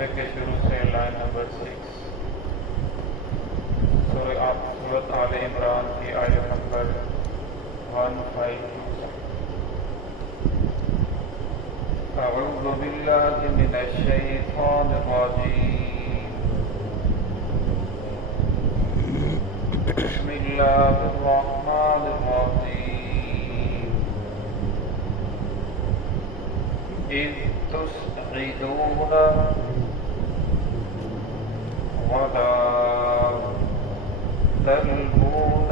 صفحے کے شروع سے لائن نمبر 6، سورۃ آل عمران کی آیت نمبر 152۔ اعوذ باللہ من الشیطان الرجیم، بسم اللہ الرحمن الرحیم۔ اذ تصعدون ولا تلوون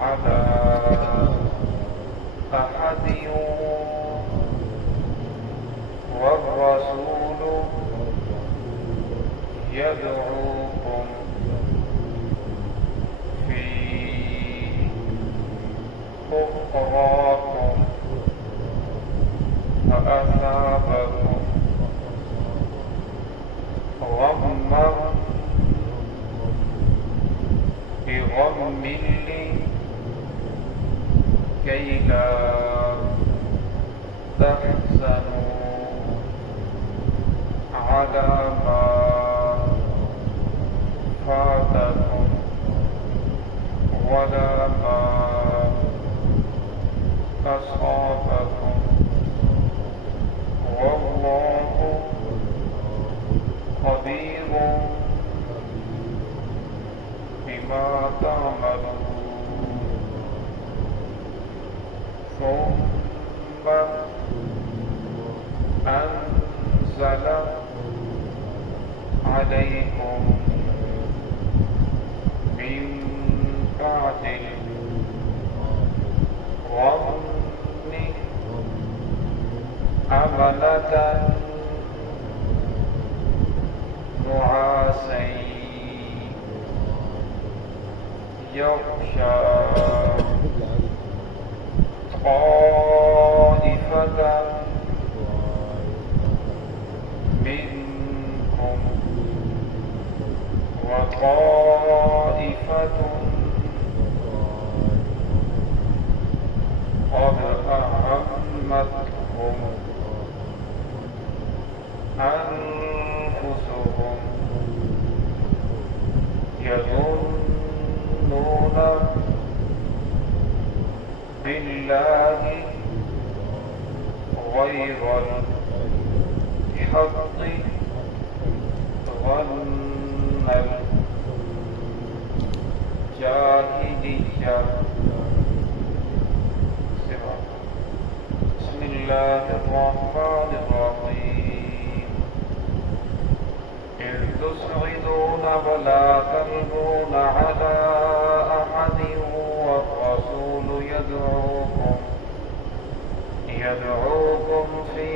على أحد والرسول يدعوكم في أخراكم فأثابكم غما بغم كي لا تحزنوا على ما فاتكم ولا ما أصابكم والله خبير بما تعملون۔ ثم أنزل عليكم من بعد الغم أمنة نعاسا يغشى طائفة منكم وطائفة قد أهمتهم أنفسهم يظنون بالله غير الحق ظن الجاهلية۔ بسم الله الرحمن الرحيم۔ إذ تصعدون ولا تلوون على أحد والرسول يدعوكم في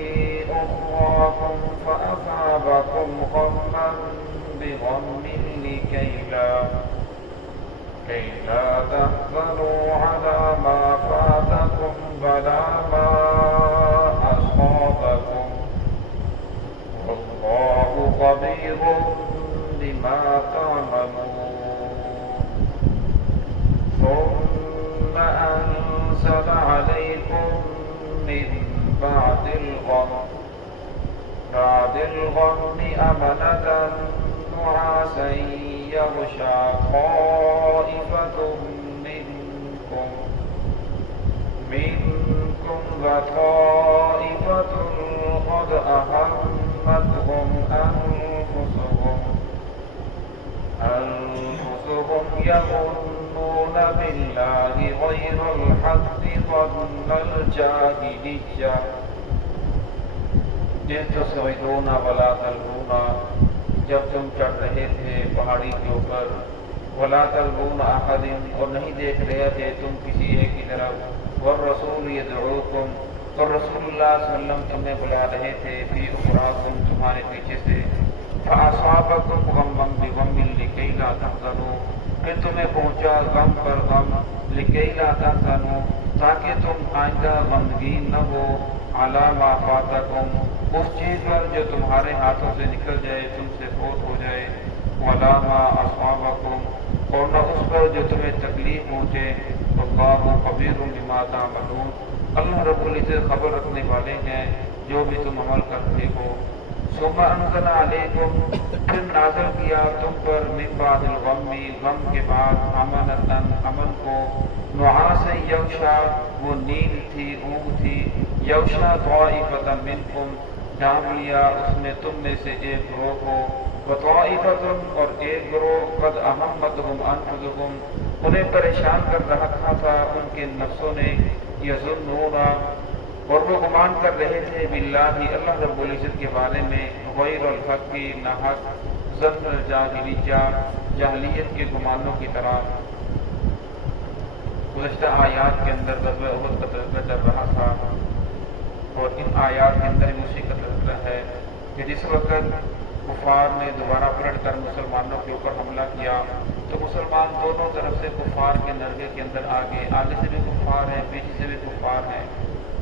أخراكم فأصابكم غما بغم لكي لا تحزنوا على ما فاتكم ولا ما أصابكم والله خبير بما تعملون۔ ثم أنزل عليكم من بعد الغم أمنة نعاسا يغشى طائفة منكم وطائفة قد أهمتهم أنفسهم يظنون بالله غير الحق ظن الجاهلية۔ إذ تصعدون ولا تلوون، جب تم چڑھ رہے تھے پہاڑی کے اوپر، ولا تلوون أحد، اور نہیں دیکھ رہے تھے تم کسی ایک کی طرف، والرسول يدعوكم، اور رسول اللہ صلی اللہ علیہ وسلم تمہیں بلا رہے تھے، فی اخراکم، تمہارے پیچھے سے، فأصابكم غما بغم لكي لا تحزنوا، پھر تمہیں پہنچا غم پر غم، لكي لا تحزنوا، تاکہ تم آئندہ غمگین نہ ہو، علی ما فاتکم، اس چیز پر جو تمہارے ہاتھوں سے نکل جائے، تم سے فوت ہو جائے، ولا ما اصابکم، اور نہ اس پر جو تمہیں تکلیف پہنچے، واللہ خبیر بما تعملون، اللہ رب العزت خبر رکھنے والے ہیں جو بھی تم عمل کرتے ہو۔ ثم انزل علیکم پھر نازل کیا تم پر من بعد الغم غم کے بعد امنتن امن کو نعاسا یغشا وہ نیند تھی اونگ تھی یغشا طائفۃ منکم ڈھانپ لیا اس نے تم میں سے ایک گروہ کو وطائفۃ اور ایک گروہ قد اہمتہم انفسہم انہیں پریشان کر رکھا تھا ان کے نفسوں نے یظنون اور وہ گمان کر رہے تھے باللہ اللہ رب العزت کے بارے میں غیر الحق کی ناحق ظن الجاہلیہ جاہلیت کے گمانوں کی طرح۔ گزشتہ آیات کے اندر غزوہ احد کا تذکرہ چل رہا تھا اور ان آیات کے اندر اسی کا تذکرہ ہے کہ جس وقت کفار نے دوبارہ پلٹ کر مسلمانوں کے اوپر حملہ کیا تو مسلمان دونوں طرف سے کفار کے نرغے کے اندر آگے سے بھی کفار ہیں پیچھے سے بھی کفار ہیں،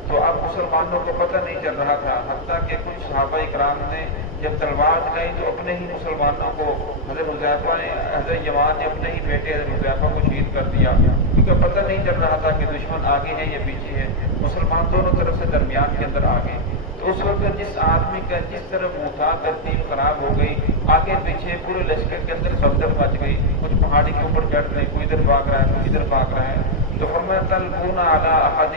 تو اب مسلمانوں کو پتہ نہیں چل رہا تھا، حتیٰ کہ کچھ صحابہ اکرام نے جب تلوار چلائی تو اپنے ہی مسلمانوں کو حضرت حذیفہ نے حضرت یمان نے اپنے ہی بیٹے حضرت حذیفہ کو شہید کر دیا، کیونکہ پتہ نہیں چل رہا تھا کہ دشمن آگے ہے یا پیچھے ہے، مسلمان دونوں طرف سے درمیان کے اندر آگے۔ تو اس وقت جس آدمی کا جس طرف منہ تھا ترتیب خراب ہو گئی، آگے پیچھے پورے لشکر کے اندر خلدر مچ گئی، کچھ پہاڑی کے اوپر چڑھ رہے، کوئی ادھر بھاگ رہا ہے کوئی ادھر بھاگ رہا ہے، تو فرمایا تلقون علی احد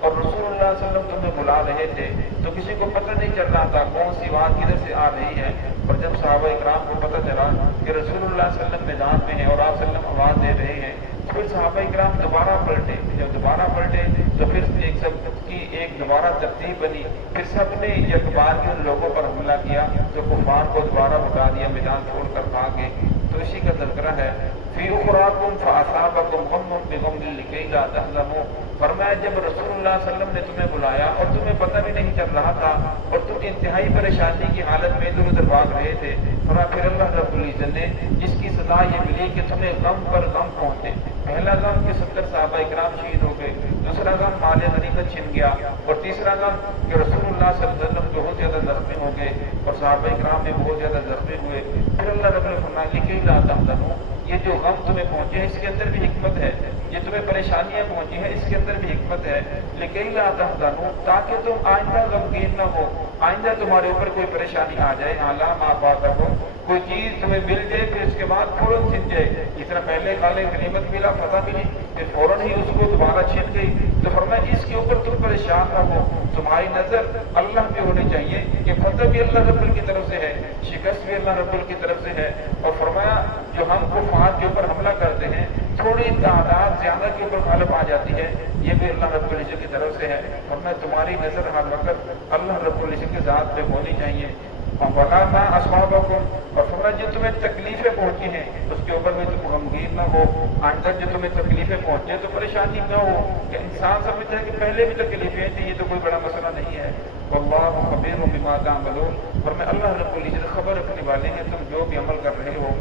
اور رسول اللہ صلی اللہ علیہ وسلم تمہیں بلا رہے تھے تو کسی کو پتہ نہیں چل رہا تھا کون سی بات کدھر سے آ رہی ہے، اور جب صحابہ اکرام کو پتہ چلا کہ رسول اللہ صلی اللہ علیہ وسلم میدان میں ہیں اور آپ صلی اللہ علیہ وسلم آواز دے رہے ہیں، پھر صحابہ اکرام دوبارہ پلٹے، جب دوبارہ پلٹے تو پھر ایک سب کی ایک دوبارہ ترتیب بنی، پھر سب نے یک بار کے ان لوگوں پر حملہ کیا جو کفار کو دوبارہ بتا دیا، میدان چھوڑ کر بھاگ گئے۔ تو اسی کا تذکرہ ہے فی اخراکم فاصابکم غم بغم لکی لا تحزنوا، فرمایا جب رسول اللہ صلی اللہ علیہ وسلم نے تمہیں بلایا اور تمہیں پتہ بھی نہیں چل رہا تھا اور تم انتہائی پریشانی کی حالت میں ادھر ادھر بھاگ رہے تھے، فرمایا پھر اللہ رب العزت نے جس کی سزا یہ ملی کہ تمہیں غم پر غم پہنچے، پہلا غم کہ 70 صحابہ اکرام شہید ہو گئے، دوسرا غم مال غنیمت چھن گیا، اور تیسرا غم کہ رسول اللہ صلی اللہ علیہ وسلم بہت زیادہ زخمی ہو گئے اور صحابہ اکرام بھی بہت زیادہ زخمی ہوئے۔ پھر اللہ رب نے فرمایا لکی لا تحزنوا، یہ جو غم تمہیں پہنچے ہیں اس کے اندر بھی حکمت ہے، یہ تمہیں پریشانیاں پہنچی ہیں اس کے اندر بھی حکمت ہے، لکی لا تحزنوا تاکہ تم آئندہ غمگین نہ ہو، آئندہ تمہارے اوپر کوئی پریشانی آ جائے، اعلیٰ ما فاتکم کوئی چیز تمہیں مل جائے پھر اس کے بعد فوراً چھن جائے، جس طرح پہلے کالے غنیمت ملا فتح ملی پھر فوراً ہی اس کو دوبارہ چھن گئی، تو فرمایا اس کے اوپر تم پریشان نہ ہو، تمہاری نظر اللہ پہ ہونی چاہیے کہ فتح بھی اللہ رب کی طرف سے ہے، شکست بھی اللہ رب کی طرف سے ہے، اور فرمایا جو ہم کفار کے اوپر حملہ کرتے ہیں تھوڑی تعداد زیادہ کے اوپر غالب آ جاتی ہے، یہ بھی اللہ رب العزت کی طرف سے ہے، فرمایا تمہاری نظر ہر وقت اللہ رب العزت کے ذات پہ ہونی چاہیے، وَلَا مَا أَصَابَكُمْ اور فرمایا جو تمہیں تکلیفیں پہنچی ہیں اس کے اوپر بھی تم غمگین نہ ہو، آئندہ جو تمہیں تکلیفیں پہنچے تو پریشانی نہ ہو، کہ انسان سمجھتا ہے کہ پہلے بھی تکلیفیں تھیں یہ تو کوئی بڑا مسئلہ نہیں ہے، وَاللَّهُ خَبِيرٌ بِمَا تَعْمَلُونَ فرمایا اللہ رب العزت خبر رکھنے والے ہیں تم جو بھی عمل کر رہے ہو۔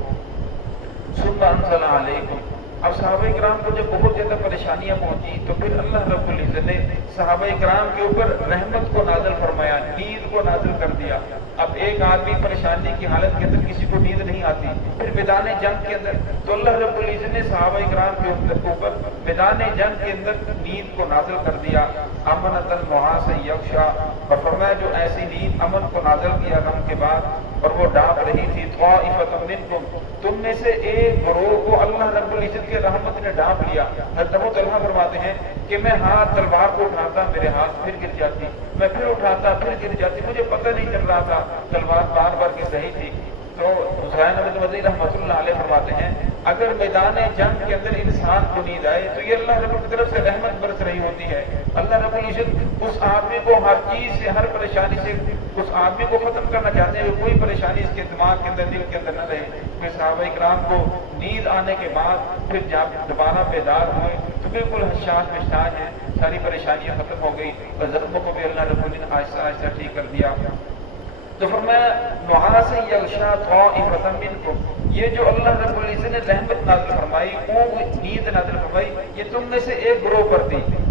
ثُمَّ أَنزَلَ عَلَيْكُمْ اب صحابہ اکرام کو جب بہت زیادہ پریشانیاں پہنچی تو پھر اللہ رب العزت نے صحابہ اکرام کے اوپر رحمت کو نازل فرمایا، نیند کو نازل کر دیا۔ اب ایک آدمی پریشانی کی حالت کے اندر کسی کو نیند نہیں آتی، پھر میدان جنگ کے اندر تو اللہ رب العزت نے صحابہ اکرام کے اوپر میدان جنگ کے اندر نیند کو نازل کر دیا، امنۃ نعاسا یغشا اور فرمایا جو ایسی نیند امن کو نازل کیا غم کے بعد اور وہ ڈانپ رہی تھی، طائفۃ منکم تم میں سے ایک گروہ کو اللہ رب العزت کے رحمت نے ڈانپ لیا۔ حضرت ابو طلحہ فرماتے ہیں کہ میں ہاتھ تلوار کو اٹھاتا میرے ہاتھ پھر گر جاتی، میں پھر اٹھاتا پھر گر جاتی، مجھے پتہ نہیں چل رہا تھا تلوار بار بار گر رہی تھی۔ تو حسین احمد مدنی رحمۃ اللہ علیہ فرماتے ہیں اگر میدان جنگ کے اندر انسان کو نیند آئے تو یہ اللہ رب کی طرف سے رحمت برس رہی ہوتی ہے، اللہ رب العزت اس آدمی کو ہر چیز سے ہر پریشانی سے اس آدمی کو ختم کرنا چاہتے ہیں، کوئی پریشانی اس کے دماغ کے اندر دل کے اندر نہ رہے۔ پھر صحابہ اکرام کو نیند آنے کے بعد پھر جب دوبارہ بیدار ہوئے تو بالکل حشاش مشتاج ہیں، ساری پریشانیاں ختم ہو گئی اور زخموں کو بھی اللہ رب العزت آہستہ آہستہ ٹھیک کر دیا۔ تو فرمایا نعاسا یغشا طائفۃ منکم یہ جو اللہ رب العزت نے رحمت نازل فرمائی وہ نیند نازل فرمائی یہ تم میں سے ایک گروہ پر تھی،